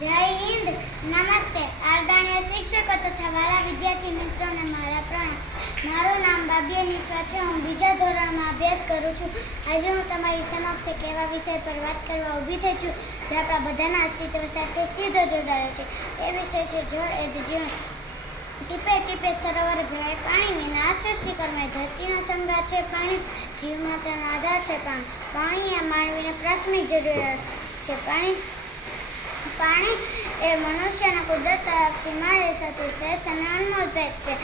જય હિન્દ, નમસ્તે. આદરણીય શિક્ષકો તથા વાલા વિદ્યાર્થી મિત્રોને મારા પ્રણામ. મારું નામ બાબિયા નિસ્વા છે. હું બીજા ધોરણમાં અભ્યાસ કરું છું. આજે હું તમારી સમક્ષ એક એવા વિષય પર વાત કરવા ઊભી થઈ છું જે આપણા બધાના અસ્તિત્વ સાથે સીધો જોડાયેલો છે. એ વિષય છે જળ એ જ જીવન. ટીપે ટીપે સરોવર ભરાય પાણી વિના આ સૃષ્ટિ કર્મે. ધરતીનો સંગાર છે પાણી, જીવ માત્રનો આધાર છે પાણી. પાણી એ માનવીની પ્રાથમિક જરૂરિયાત છે. પાણી એ મનુષ્યના કુદરત તરફથી મારી સાથે શ્રેષ્ઠ અને અનમોલ ભેટ છે.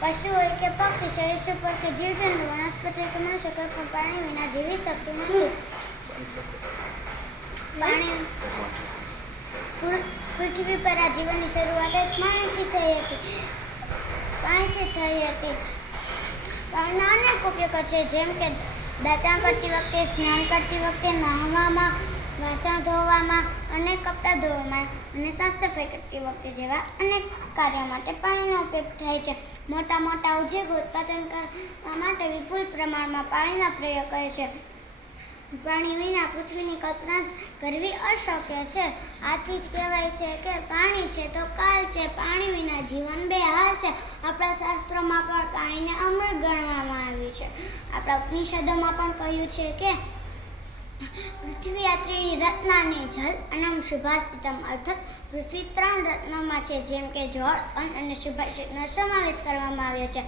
પશુ હોય કે પક્ષી, સરીસૃપ હોય કે જીવજંતુ, વનસ્પતિ હોય કે મનુષ્ય, કોઈ પણ પાણી વિના જીવી શકતું નથી. પૃથ્વી પર આ જીવનની શરૂઆત જ પાણીથી થઈ હતી. પાણીના અનેક ઉપયોગો છે, જેમ કે દાંતણ કરતી વખતે, સ્નાન કરતી વખતે, નહાવામાં, વાસણ ધોવામાં અને કપડાં ધોવામાં અને સાફ સફાઈ કરતી વખતે જેવા અનેક કાર્યો માટે પાણીનો ઉપયોગ થાય છે. મોટા મોટા ઉદ્યોગો ઉત્પાદન કરવા માટે વિપુલ પ્રમાણમાં પાણીનો પ્રયોગ કરે છે. પાણી વિના પૃથ્વીની કલ્પના કરવી અશક્ય છે. આથી જ કહેવાય છે કે પાણી છે તો કાલ છે. પાણી વિના જીવન બેહાલ છે. આપણા શાસ્ત્રોમાં પણ પાણીને અમૃત ગણવામાં આવ્યું છે. આપણા ઉપનિષદોમાં પણ કહ્યું છે કે પૃથ્વી રત્નાની જલ અન્નમ સુભાષિતમ, અર્થાત પૃથ્વી 3 રત્નોમાં છે, જેમ કે જળ, અન્ન અને સુભાષિતનો સમાવેશ કરવામાં આવ્યો છે.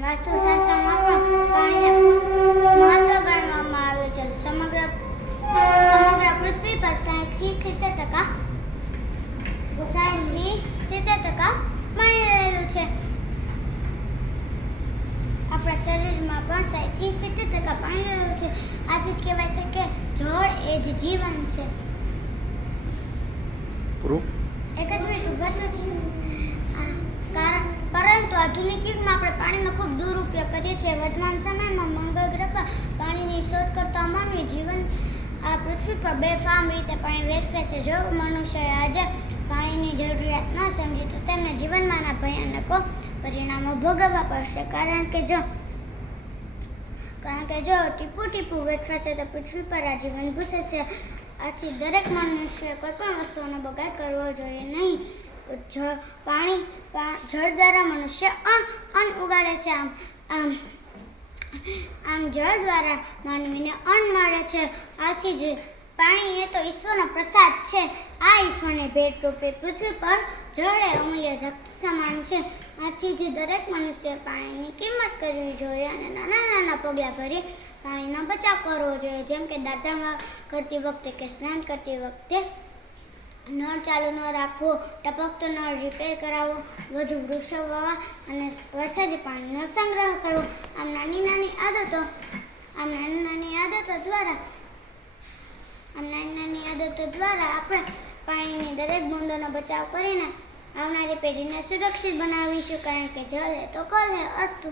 વાસ્તુશાસ્ત્રમાં પણ પાણીને ખૂબ મહત્વ ગણવામાં આવ્યું છે. સમગ્ર પૃથ્વી પર 60-70% પાણી રહેલું છે. આપણા શરીરમાં પણ 60-70% પાણી રહેલું છે. આથી જ કહેવાય છે કે જળ એ જ જીવન છે. એક જ મિનિટ ઊભા થો. પરંતુ આધુનિક યુગમાં આપણે પાણીનો ખૂબ દુરુપયોગ કરીએ છીએ. વર્તમાન સમયમાં મંગળ ગ્રહ પર પાણીની શોધ કરતા માનવી જીવન આ પૃથ્વી પર બેફામ રીતે પાણી વેડફે છે. જો મનુષ્યએ આજે પાણીની જરૂરિયાત ન સમજી તો તેમને જીવનમાંના ભયાનકો પરિણામો ભોગવવા પડશે. કારણ કે જો ટીપું ટીપું વેડફાશે તો પૃથ્વી પર આ જીવન ભૂસાશે. આથી દરેક મનુષ્યએ કોઈ પણ વસ્તુનો બગાડ કરવો જોઈએ નહીં. જળ દ્વારા મનુષ્ય અન્ન ઉગાડે છે. આમ જળ દ્વારા માનવીને અન્ન મળે છે. આથી જ પાણી એ તો ઈશ્વરનો પ્રસાદ છે. આ ઈશ્વરની ભેટ રૂપે પૃથ્વી પર જળ એ અમૂલ્ય રક્ત સમાન છે. આથી જ દરેક મનુષ્ય પાણીની કિંમત કરવી જોઈએ અને નાના નાના પગલાં ભરી પાણીનો બચાવ કરવો જોઈએ, જેમ કે દાંતણ કરતી વખતે કે સ્નાન કરતી વખતે નળ ચાલુ ન રાખવો, ટપકતો નળ રિપેર કરાવવો, વધુ વૃક્ષો વાવવા અને વરસાદી પાણીનો સંગ્રહ કરવો. આમ નાની નાની આદતો દ્વારા આપણે પાણીની દરેક બૂંદોનો બચાવ કરીને આવનારી પેઢીને સુરક્ષિત બનાવીશું. કારણ કે જલ હે તો કલ હે. અસ્તુ.